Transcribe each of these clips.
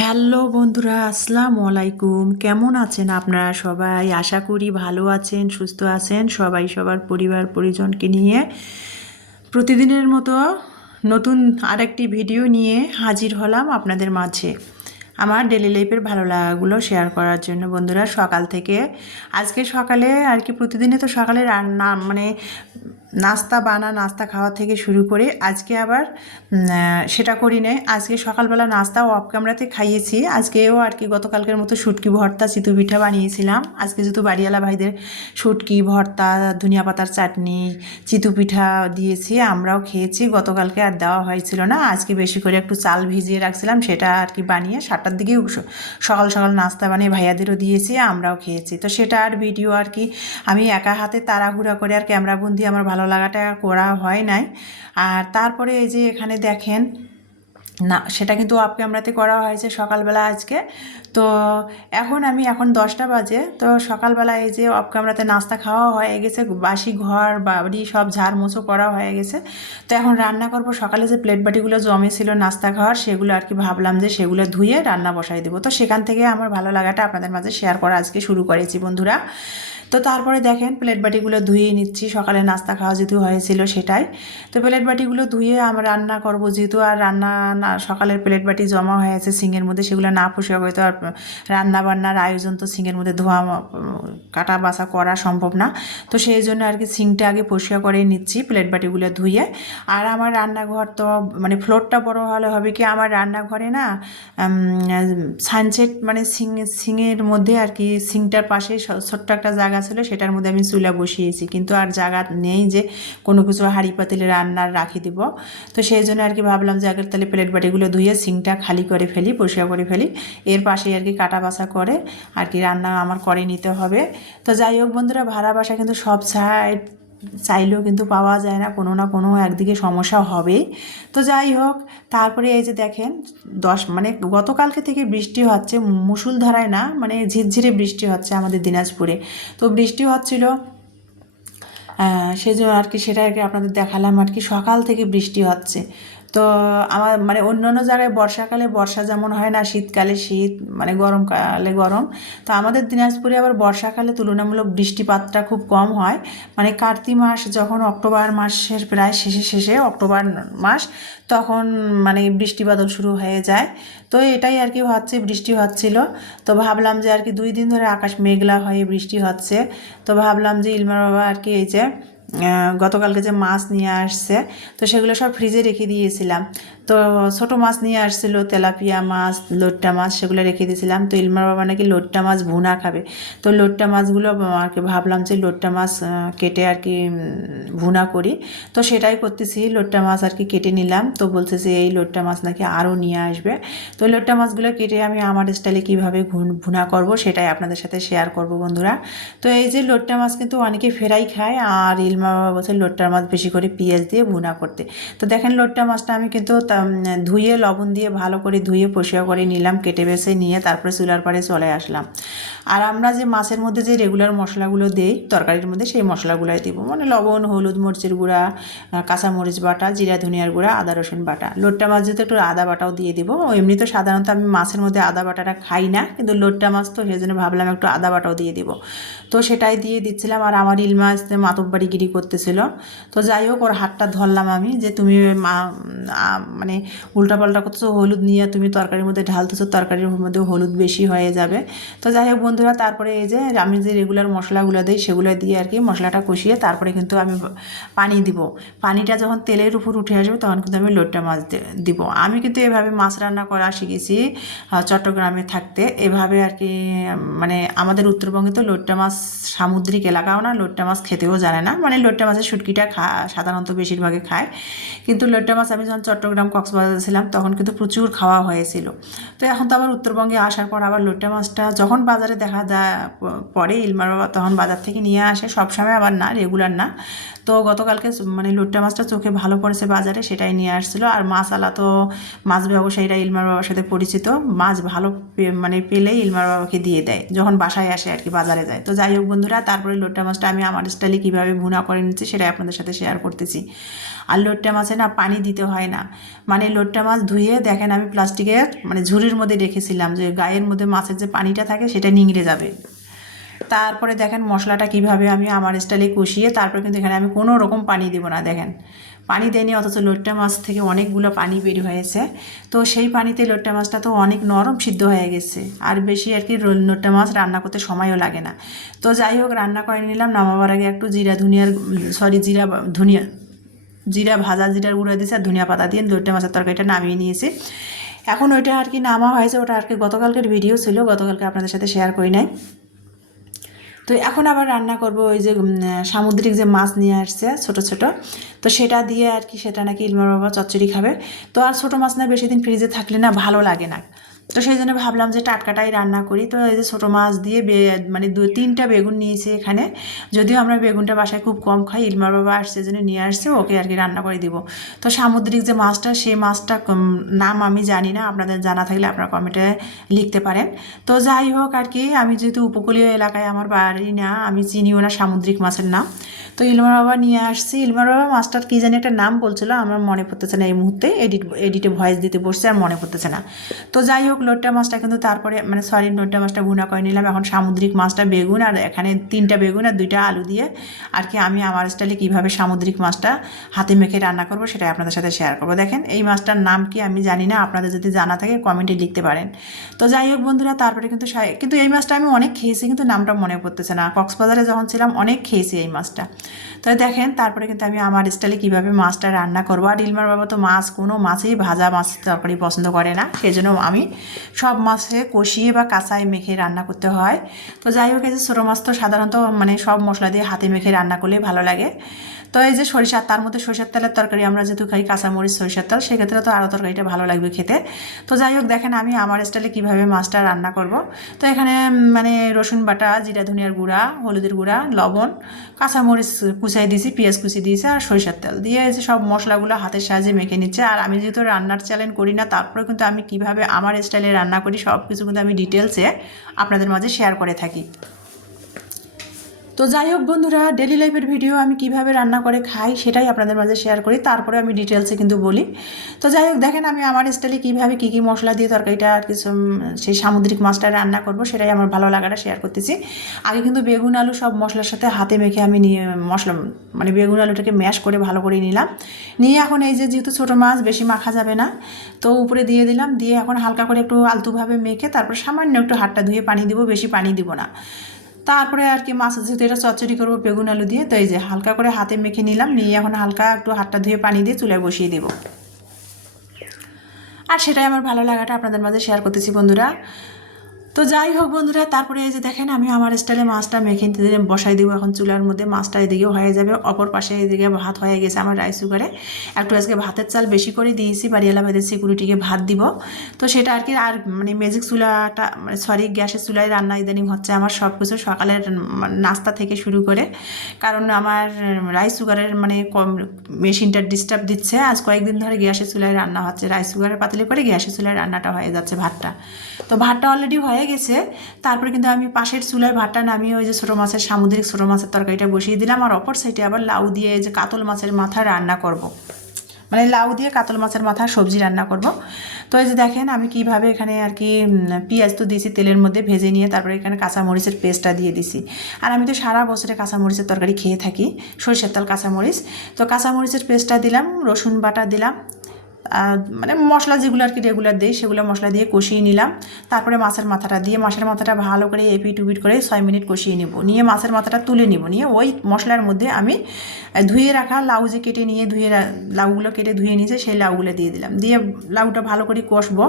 Hello বন্ধুরা, আসসালামু আলাইকুম। কেমন আছেন আপনারা সবাই? আশা করি ভালো আছেন, সুস্থ আছেন। সবাই সবার পরিবার পরিজনকে নিয়ে প্রতিদিনের মতো নতুন আরেকটি ভিডিও নিয়ে হাজির হলাম আপনাদের মাঝে আমার ডেলি লাইফের ভালো লাগাগুলো শেয়ার করার জন্য। বন্ধুরা, সকাল থেকে আজকে সকালে আর কি প্রতিদিনে তো সকালে রান্না মানে নাস্তা খাওয়া থেকে শুরু করে আজকে আবার সেটা করি নাই। আজকে সকালবেলা নাস্তা অফ ক্যামেরাতে খাইয়েছি। আজকেও আর কি গতকালকের মতো শুটকি ভর্তা চিতু পিঠা বানিয়েছিলাম। আজকে যেহেতু বাড়িওয়ালা ভাইদের শুটকি ভর্তা, ধনিয়া পাতার চাটনি, চিতু পিঠা দিয়েছি, আমরাও খেয়েছি। গতকালকে আর দেওয়া হয়েছিল না, আজকে বেশি করে একটু চাল ভিজিয়ে রাখছিলাম, সেটা আর কি বানিয়ে 7টার দিকে সকাল সকাল নাস্তা বানিয়ে ভাইয়াদেরও দিয়েছি, আমরাও খেয়েছি। তো সেটা আর ভিডিও আর কি আমি একা হাতে তাড়াহুড়া করে আর ক্যামেরাবন্দি আমার ভালো লাগাটা করা হয় নাই। আর তারপরে এই যে এখানে দেখেন, না সেটা কিন্তু অফ ক্যামেরাতে করা হয়েছে সকালবেলা আজকে। তো এখন 10টা বাজে। তো সকালবেলা এই যে অফ ক্যামেরাতে নাস্তা খাওয়া হয়ে গেছে, বাসি ঘর বাড়ি সব ঝাড় মোছো করা হয়ে গেছে। তো এখন রান্না করব। সকালে যে প্লেট বাটিগুলো জমেছিল নাস্তা খাওয়ার, সেগুলো আর কি ভাবলাম যে সেগুলো ধুয়ে রান্না বসাই দেবো। তো সেখান থেকে আমার ভালো লাগাটা আপনাদের মাঝে শেয়ার করা আজকে শুরু করেছি বন্ধুরা। তো তারপরে দেখেন প্লেট বাটিগুলো ধুয়ে নিচ্ছি, সকালে নাস্তা খাওয়া যেহেতু হয়েছিল সেটাই। তো প্লেট বাটিগুলো ধুয়ে আমরা রান্না করব, যেহেতু আর রান্না না সকালের প্লেট বাটি জমা হয়েছে সিঙ্কের মধ্যে, সেগুলো না পুষে হয়তো আর রান্না বান্নার আয়োজন তো সিঙ্কের মধ্যে ধোয়া কাটা বাছা করা সম্ভব না। তো সেই জন্য আর কি সিঙ্কটা আগে পরিষ্কার করে নিচ্ছি প্লেট বাটিগুলো ধুয়ে। আর আমার রান্নাঘর তো মানে ফ্লোরটা বড় হলে হবে কি, আমার রান্নাঘরে না সানসেট মানে সিঙের মধ্যে আর কি সিঙ্কটার পাশে ছোট্ট একটা জায়গা ছিল, সেটার মধ্যে আমি চুলা বসিয়েছি, কিন্তু আর জায়গা নেই যে কোনো কিছু হাঁড়ি পাতিলে রান্নার রাখি দিব। তো সেই জন্য আর কি ভাবলাম যে আগের তাহলে প্লেট বাটিগুলো ধুয়ে সিঙ্কটা খালি করে ফেলি, পরিষ্কার করে ফেলি, এর পাশে আর কি কাটা বাছা করে আর কি রান্না আমার করে নিতে হবে। তো যাই হোক বন্ধুরা, ভাড়া বাসা কিন্তু সব সাইড চাইলেও কিন্তু পাওয়া যায় না, কোনো না কোনো একদিকে সমস্যা হবেই। তো যাই হোক, তারপরে এই যে দেখেন মানে গতকালকে থেকে বৃষ্টি হচ্ছে, মুষলধারায় না মানে ঝিরঝিরে বৃষ্টি হচ্ছে আমাদের দিনাজপুরে। তো বৃষ্টি হচ্ছিল, সেই জন্য আর কি সেটা আর কি আপনাদের দেখালাম আর কি সকাল থেকে বৃষ্টি হচ্ছে। তো আমার মানে অন্য অন্য জায়গায় বর্ষাকালে বর্ষা যেমন হয় না, শীতকালে শীত, মানে গরমকালে গরম, তো আমাদের দিনাজপুরে আবার বর্ষাকালে তুলনামূলক বৃষ্টিপাতটা খুব কম হয়। মানে কার্তিক মাস যখন অক্টোবর মাসের প্রায় শেষে শেষে অক্টোবর মাস, তখন মানে বৃষ্টি বাদল শুরু হয়ে যায়। তো এটাই আর কি হচ্ছে, বৃষ্টি হচ্ছিল। তো ভাবলাম যে আর কি 2 দিন ধরে আকাশ মেঘলা হয়ে বৃষ্টি হচ্ছে। তো ভাবলাম যে ইলমার বাবা আর কি এই যে গতকালকে যে মাছ নিয়ে আসছে, তো সেগুলো সব ফ্রিজে রেখে দিয়েছিলাম। তো ছোটো মাছ নিয়ে আসছিল, তেলাপিয়া মাছ, লোট্টা মাছ, সেগুলো রেখে দিয়েছিলাম। তো ইলমার বাবা নাকি লোট্টা মাছ ভুনা খাবে। তো লোট্টা মাছগুলো আর কি ভাবলাম যে লোট্টা মাছ কেটে আর কি ভুনা করি। তো সেটাই করতেছি, লোট্টা মাছ আর কি কেটে নিলাম। তো বলছে যে এই লোট্টা মাছ নাকি আরও নিয়ে আসবে। তো লোট্টা মাছগুলো কেটে আমি আমার স্টাইলে কীভাবে ভুনা করব সেটাই আপনাদের সাথে শেয়ার করব বন্ধুরা। তো এই যে লোট্টা মাছ কিন্তু অনেকে ফ্রাই খায়, আর ইলমা বাবা বলছে লোট্টা মাছ বেশি করে পেঁয়াজ দিয়ে ভুনা করতে। তো দেখেন লোট্টা মাছটা আমি কিন্তু ধুয়ে লবণ দিয়ে ভালো করে ধুয়ে পরিষ্কার করে নিলাম, কেটে বেছে নিয়ে তারপরে চুলার পাড়ে চলে আসলাম। আর আমরা যে মাছের মধ্যে যে রেগুলার মশলাগুলো দিই তরকারির মধ্যে, সেই মশলাগুলোই দিব, মানে লবণ, হলুদ, মরিচের গুঁড়া, কাঁচামরিচ বাটা, জিরা ধনিয়ার গুঁড়া, আদা রসুন বাটা। লোট্টা মাছ যেহেতু একটু আদা বাটাও দিয়ে দিব। এমনি তো সাধারণত আমি মাছের মধ্যে আদা বাটাটা খাই না, কিন্তু লোট্টা মাছ তো সেই জন্য ভাবলাম একটু আদা বাটাও দিয়ে দিব। তো সেটাই দিয়ে দিচ্ছিলাম। আর আমার ইলমা আসতে মাতব্বাড়িগিরি করতেছিল। তো যাই হোক, ওর হাতটা ধরলাম আমি যে তুমি মানে উল্টাপাল্টা করতেছো, হলুদ নিয়ে তুমি তরকারির মধ্যে ঢালতেছো, তরকারির মধ্যে হলুদ বেশি হয়ে যাবে। তো যাই হোক বন্ধুরা, তারপরে এই যে আমি যে রেগুলার মশলাগুলো দিই সেগুলো দিয়ে আর কি মশলাটা কষিয়ে তারপরে কিন্তু আমি পানি দিব। পানিটা যখন তেলের উপর উঠে আসবে তখন কিন্তু আমি লোট্টা মাছ দিব। আমি কিন্তু এভাবে মাছ রান্না করা শিখেছি চট্টগ্রামে থাকতে, এভাবে আর কি। মানে আমাদের উত্তরবঙ্গে তো লোট্টা মাছ সামুদ্রিক এলাকাও না, লোট্টা মাছ খেতেও জানে না, মানে লোট্টা মাছের শুটকিটা সাধারণত বেশিরভাগে খায়। কিন্তু লোট্টা মাছ আমি যখন চট্টগ্রাম কক্সবাজার ছিলাম তখন কিন্তু প্রচুর খাওয়া হয়েছিল। তো এখন তো আবার উত্তরবঙ্গে আসার পর আবার লোট্টা মাছটা যখন বাজারে দেখা যায় পরে ইলমার বাবা তখন বাজার থেকে নিয়ে আসে, সবসময় আবার না, রেগুলার না। তো গতকালকে মানে লোট্টা মাছটা চোখে ভালো পড়েছে বাজারে, সেটাই নিয়ে আসছিলো। আর মাছওয়ালা তো মাছ ব্যবসায়ীরা ইলমার বাবার সাথে পরিচিত, মাছ ভালো মানে পেলেই ইলমার বাবাকে দিয়ে দেয় যখন বাসায় আসে আর কি, বাজারে যায়। তো যাই হোক বন্ধুরা, তারপরে লোট্টা মাছটা আমি আমার স্টাইলে কীভাবে ভুনা করে নিচ্ছি সেটাই আপনাদের সাথে শেয়ার করতেছি। আর লোট্টা মাছে না পানি দিতে হয় না, মানে লোট্টা মাছ ধুয়ে দেখেন আমি প্লাস্টিকের মানে ঝুড়ির মধ্যে রেখেছিলাম, যে গায়ের মধ্যে মাছের যে পানিটা থাকে সেটা নিংড়ে যাবে। তারপরে দেখেন মশলাটা কিভাবে আমি আমার স্টাইলে কষিয়ে, তারপরে কিন্তু এখানে আমি কোনো রকম পানি দেবো না, দেখেন পানি দেয়নি, অথচ লোট্টা মাছ থেকে অনেকগুলো পানি বের হয়েছে। তো সেই পানিতে লোট্টা মাছটা তো অনেক নরম সিদ্ধ হয়ে গেছে, আর বেশি আর কি লোট্টা মাছ রান্না করতে সময়ও লাগে না। তো যাই হোক রান্না করে নিলাম, নামাবার আগে একটু জিরা ভাজা জিরার গুঁড়ো দিয়েছে আর ধনিয়া পাতা দিয়ে লোট্টা মাছের তরকারিটা নামিয়ে নিয়েছি। এখন ওইটা আর কি নামা হয়েছে, ওটা আর কি গতকালকের ভিডিও ছিল, গতকালকে আপনাদের সাথে শেয়ার করি নাই। তো এখন আবার রান্না করব ওই যে সামুদ্রিক যে মাছ নিয়ে আসছে ছোট ছোট, তো সেটা দিয়ে আর কি, সেটা নাকি ইলমার বাবা চচ্চড়ি খাবে। তো আর ছোটো মাছ না বেশি দিন ফ্রিজে থাকলে না ভালো লাগে না, তো সেই জন্য ভাবলাম যে টাটকাটাই রান্না করি। তো এই যে ছোটো মাছ দিয়ে মানে 2-3টা বেগুন নিয়েছি এখানে, যদিও আমরা বেগুনটা বাসায় খুব কম খাই, ইলমার বাবা আসছে জন্য নিয়ে আসছে, ওকে আর কি রান্না করে দিব। তো সামুদ্রিক যে মাছটা, সেই মাছটা নাম আমি জানি না, আপনাদের জানা থাকলে আপনারা কমেন্টে লিখতে পারেন। তো যাই হোক আর কি, আমি যেহেতু উপকূলীয় এলাকায় আমার বাড়ি না, আমি চিনিও না সামুদ্রিক মাছের নাম। তো ইলমার বাবা নিয়ে আসছি, ইলমার বাবা মাছটার কী জানি একটা নাম বলছিল, আমার মনে পড়তেছে না এই মুহূর্তে, এডিটে ভয়েস দিতে বসছে আর মনে পড়তেছে না। তো যাই হোক লোট্টা মাছটা কিন্তু তারপরে মানে লোট্টা মাছটা ভুনা করে নিলাম। এখন সামুদ্রিক মাছটা বেগুন আর এখানে 3টা বেগুন আর 2টা আলু দিয়ে আর কি আমি আমার স্টাইলে কীভাবে সামুদ্রিক মাছটা হাতে মেখে রান্না করব সেটাই আপনাদের সাথে শেয়ার করব। দেখেন এই মাছটার নাম কি আমি জানি না, আপনাদের যদি জানা থাকে কমেন্টে লিখতে পারেন। তো যাই হোক বন্ধুরা, তারপরে কিন্তু এই মাছটা আমি অনেক খেয়েছি, কিন্তু নামটা মনে পড়তেছে না, কক্সবাজারে যখন ছিলাম অনেক খেয়েছি এই মাছটা। তো দেখেন তারপরে কিন্তু আমি আমার স্টাইলে কীভাবে মাছটা রান্না করবো। আর ইলমার বাবা তো কোনো মাছই ভাজা মাছ তরকারি পছন্দ করে না, সেই জন্য আমি সব মাছে কষিয়ে বা কাঁচায় মেখে রান্না করতে হয়। তো যাই হোক এই যে ছোটো মাছ তো সাধারণত মানে সব মশলা দিয়ে হাতে মেখে রান্না করলেই ভালো লাগে। তো এই যে সরিষা, তার মধ্যে সরিষার তেলের তরকারি আমরা যেহেতু খাই কাঁচামরিচ সরিষার তেল, সেক্ষেত্রে তো আরও তরকারিটা ভালো লাগবে খেতে। তো যাই হোক দেখেন আমি আমার স্টাইলে কীভাবে মাছটা রান্না করব। তো এখানে মানে রসুন বাটা, জিরা ধনিয়ার গুঁড়া, হলুদের গুঁড়া, লবণ, কাঁচামরিচ কুচাই দিয়েছি, পেঁয়াজ কুচি দিয়েছি আর সরিষার তেল দিয়ে এই যে সব মশলাগুলো হাতের সাহায্যে মেখে নিচ্ছে। আর আমি যেহেতু রান্নার চ্যানেল করি না, তারপরে কিন্তু আমি কীভাবে আমার স্টাইলে রান্না করি সব কিছু কিন্তু আমি ডিটেলসে আপনাদের মাঝে শেয়ার করে থাকি। তো যাই হোক বন্ধুরা, ডেলি লাইফের ভিডিও আমি কিভাবে রান্না করে খাই সেটাই আপনাদের মাঝে শেয়ার করি, তারপরে আমি ডিটেলসে কিন্তু বলি। তো যাই হোক দেখেন আমি আমার স্টাইলে কীভাবে কী কী মশলা দিয়ে তরকারিটা আর কিছু সেই সামুদ্রিক মাছটা রান্না করব সেটাই আমার ভালো লাগাটা শেয়ার করতেছি। আগে কিন্তু বেগুন আলু সব মশলার সাথে হাতে মেখে আমি নিয়ে মানে বেগুন আলুটাকে ম্যাশ করে ভালো করে নিলাম, নিয়ে এখন এই যে যেহেতু ছোটো মাছ বেশি মাখা যাবে না, তো উপরে দিয়ে দিলাম, দিয়ে এখন হালকা করে একটু আলতুভাবে মেখে তারপর সামান্য একটু হাতটা ধুয়ে পানি দিব, বেশি পানি দিব না। তারপরে আর কি মাছ যেহেতু এটা চচ্চড়ি করবো বেগুন আলু দিয়ে, তো এই যে হালকা করে হাতে মেখে নিলাম, নিয়ে এখন হালকা একটু হাতটা ধুয়ে পানি দিয়ে চুলায় বসিয়ে দেবো। আর সেটাই আমার ভালো লাগাটা আপনাদের মাঝে শেয়ার করতেছি বন্ধুরা। তো যাই হোক বন্ধুরা, তারপরে এই যে দেখেন আমি আমার স্টাইলে মাছটা মেখে বসাই দেবো এখন চুলার মধ্যে, মাছটা এদিকেও হয়ে যাবে, অপর পাশে এদিকে ভাত হয়ে গেছে আমার রাইস কুকারে। একটু আজকে ভাতের চাল বেশি করে দিয়েছি, বাড়িওয়ালা ভাইদের সিকিউরিটিকে ভাত দিব, তো সেটা আর কি। আর মানে ম্যাজিক চুলাটা মানে গ্যাসের চুলায় রান্না ইদানিং হচ্ছে আমার সব কিছু, সকালের নাস্তা থেকে শুরু করে, কারণ আমার রাইস কুকারের মানে মেশিনটা ডিস্টার্ব দিচ্ছে, আজ কয়েকদিন ধরে গ্যাসের চুলায় রান্না হচ্ছে, রাইস কুকারের পাতিলে করে গ্যাসের চুলায় রান্নাটা হয়ে যাচ্ছে ভাতটা। তো ভাতটা অলরেডি হয়ে গেছে, তারপরে কিন্তু আমি পাশের চুলায় ভাতটা নামিয়ে ওই যে সামুদ্রিক ছোটো মাছের তরকারিটা বসিয়ে দিলাম, আর অপর সাইডে আবার লাউ দিয়ে এই যে কাতল মাছের মাথা রান্না করব, মানে লাউ দিয়ে কাতল মাছের মাথা সবজি রান্না করব। তো এই যে দেখেন আমি কিভাবে এখানে আর কি পেঁয়াজ তো দিয়েছি তেলের মধ্যে ভেজে নিয়ে, তারপরে এখানে কাঁচামরিচের পেস্টটা দিয়ে দিছি। আর আমি তো সারা বছরে কাঁচামরিচের তরকারি খেয়ে থাকি, সরিষার তেল কাঁচামরিচ, তো কাঁচামরিচের পেস্টটা দিলাম, রসুন বাটা দিলাম, মানে মশলা যেগুলো আর কি রেগুলার দিই সেগুলো মশলা দিয়ে কষিয়ে নিলাম। তারপরে মাছের মাথাটা দিয়ে মাছের মাথাটা ভালো করে এপিট উপিট করে 6 মিনিট কষিয়ে নেব, নিয়ে মাছের মাথাটা তুলে নেব, নিয়ে ওই মশলার মধ্যে আমি ধুয়ে রাখা লাউ যে কেটে নিয়ে লাউগুলো কেটে ধুয়ে নিয়েছে সেই লাউগুলো দিয়ে দিলাম, দিয়ে লাউটা ভালো করে কষবো।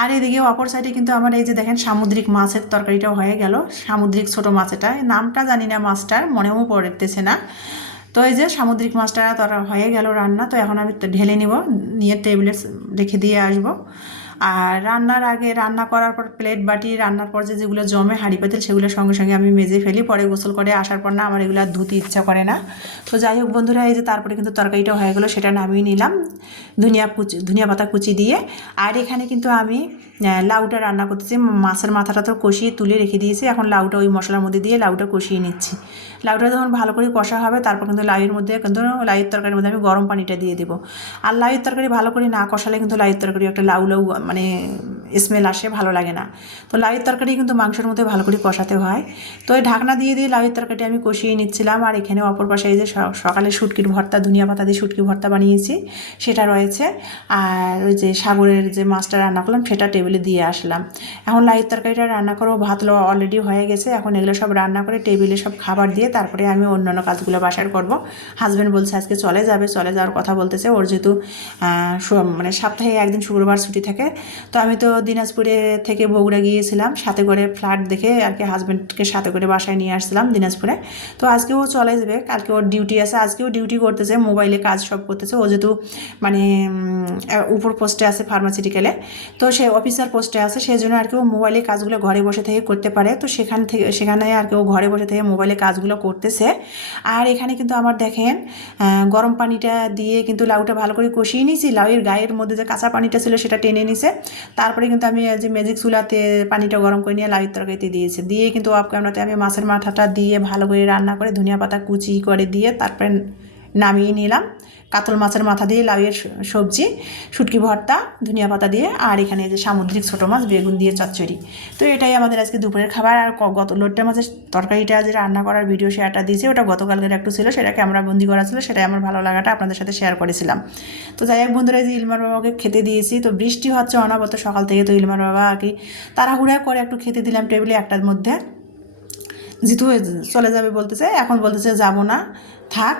আর এদিকে অপর সাইডে কিন্তু আমার এই যে দেখেন সামুদ্রিক মাছের তরকারিটাও হয়ে গেল, সামুদ্রিক ছোটো মাছটা নামটা জানি না, মাছটার মনেও পড়তেছে না। তো এই যে সামুদ্রিক মাছটা হয়ে গেল রান্না, তো এখন আমি ঢেলে নিব, নিয়ে টেবিলে রেখে দিয়ে আসবো। আর রান্নার আগে রান্না করার পর প্লেট বাটি রান্নার পর যেগুলো জমে হাঁড়ি পাতিল সেগুলো সঙ্গে সঙ্গে আমি মেজে ফেলি, পরে গোসল করে আসার পর না আমার এগুলো আর ধুতে ইচ্ছা করে না। তো যাই হোক বন্ধুরা, এই যে তারপরে কিন্তু তরকারিটা হয়ে গেলো, সেটা নামিয়ে নিলাম ধনিয়া পাতা কুচি দিয়ে। আর এখানে কিন্তু আমি লাউটা রান্না করতেছি। মাছের মাথাটা তো কষিয়ে তুলে রেখে দিয়েছি, এখন লাউটা ওই মশলার মধ্যে দিয়ে লাউটা কষিয়ে নিচ্ছি। লাউটা যখন ভালো করে কষা হবে তারপর কিন্তু লাউয়ের মধ্যে কিন্তু লাউয়ের তরকারির মধ্যে আমি গরম পানিটা দিয়ে দেবো। আর লাউয়ের তরকারি ভালো করে না কষালে কিন্তু লাউয়ের তরকারি একটা লাউ লাউ মানে স্মেল আসে, ভালো লাগে না। তো লাউয়ের তরকারি কিন্তু মাংসের মধ্যে ভালো করে কষাতে হয়। তো এই ঢাকনা দিয়ে দিয়ে লাউয়ের তরকারিটা আমি কষিয়ে নিচ্ছিলাম। আর এখানে অপর পাশে এই যে সকালে শুটকির ভর্তা, ধনিয়া পাতা দিয়ে শুটকি ভর্তা বানিয়েছি সেটা রয়েছে। আর ওই যে সাগরের যে মাছটা রান্না করলাম সেটা টেবিলে দিয়ে আসলাম। এখন লাউয়ের তরকারিটা রান্না করবো, ভাত অলরেডি হয়ে গেছে। এখন এগুলো সব রান্না করে টেবিলে সব খাবার দিয়ে তারপরে আমি অন্যান্য কাজগুলো বাসার করব। হাজব্যান্ড বলছে আজকে চলে যাওয়ার কথা বলতেছে। ওর যেহেতু মানে সপ্তাহে একদিন শুক্রবার ছুটি থাকে। তো আমি তো দিনাজপুরে থেকে বগুড়া গিয়েছিলাম, সাথে করে ফ্ল্যাট দেখে আর কি হাজব্যান্ডকে সাথে করে বাসায় নিয়ে আসছিলাম দিনাজপুরে। তো আজকে ও চলে যাবে, কালকে ওর ডিউটি আছে, আজকেও ডিউটি করতেছে, মোবাইলে কাজ সব করতেছে। ও যেহেতু মানে উপর পোস্টে আছে ফার্মাসিউটিক্যালে, তো সে অফিসার পোস্টে আছে, সেই জন্য আর কি ও মোবাইলে কাজগুলো ঘরে বসে থেকে করতে পারে। তো সেখানে আর কি ও ঘরে বসে থেকে মোবাইলে কাজগুলো করতেছে। আর এখানে কিন্তু আমার দেখেন গরম পানিটা দিয়ে কিন্তু লাউটা ভালো করে কষিয়ে নিয়েছি। লাউয়ের গায়ের মধ্যে যে কাঁচা পানিটা ছিল সেটা টেনে নিছে। তারপরে কিন্তু আমি যে ম্যাজিক চুলাতে পানিটা গরম করে নিয়ে লাউয়ের তরকারিতে দিয়েছি, দিয়ে কিন্তু অফ ক্যামেরাতে আমি মাছের মাথাটা দিয়ে ভালো করে রান্না করে ধনিয়া পাতা কুচি করে দিয়ে তারপরে নামিয়ে নিলাম। কাতল মাছের মাথা দিয়ে লাউয়ের সবজি, শুটকি ভর্তা, ধনিয়া পাতা দিয়ে, আর এখানে যে সামুদ্রিক ছোটো মাছ বেগুন দিয়ে চচ্চড়ি। তো এটাই আমাদের আজকে দুপুরের খাবার। আর লোট্টা মাছের তরকারিটা যে রান্না করার ভিডিও শেয়ারটা দিয়েছি ওটা গতকালকের একটু ছিল, সেটা ক্যামেরা বন্দি করা ছিল, সেটাই আমার ভালো লাগাটা আপনাদের সাথে শেয়ার করেছিলাম। তো যাই হোক বন্ধুরা, যে ইলমার বাবাকে খেতে দিয়েছি, তো বৃষ্টি হচ্ছে অনাবত সকাল থেকে। তো ইলমার বাবা আর কি তাড়াহুড়া করে একটু খেতে দিলাম টেবিলে একটার মধ্যে। জিতু চলে যাবে বলতেছে, এখন বলতেছে যাব না, থাক,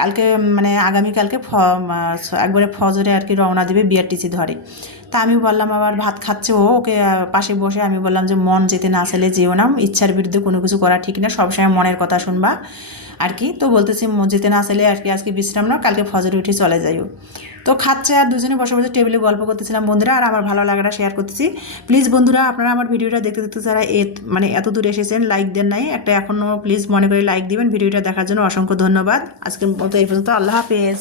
কালকে মানে আগামীকালকে একবারে ফজরে আর কি রওনা দেবে, বিআরটিসি ধরে। তা আমি বললাম, আবার ভাত খাচ্ছে ও, ওকে পাশে বসে আমি বললাম যে মন যেতে না চাইলে যেও না, ইচ্ছার বিরুদ্ধে কোনো কিছু করা ঠিক না, সবসময় মনের কথা শুনবা আর কি। তো বলতেছি যেতে না চাইলে আর কি আজকে বিশ্রাম না, কালকে ফজরে উঠে চলে যাইও। তো খাচ্ছে আর দুজনে বসে বসে টেবিলে গল্প করতেছিলাম বন্ধুরা, আর আমার ভালো লাগাটা শেয়ার করতেছি। প্লিজ বন্ধুরা, আপনারা আমার ভিডিওটা দেখতে দেখতে যারা মানে এত দূর এসেছেন, লাইক দেন নাই একটা, এখনও প্লিজ মনে করে লাইক দিবেন। ভিডিওটা দেখার জন্য অসংখ্য ধন্যবাদ। আজকের মতো এই পর্যন্ত, আল্লাহ হাফেজ।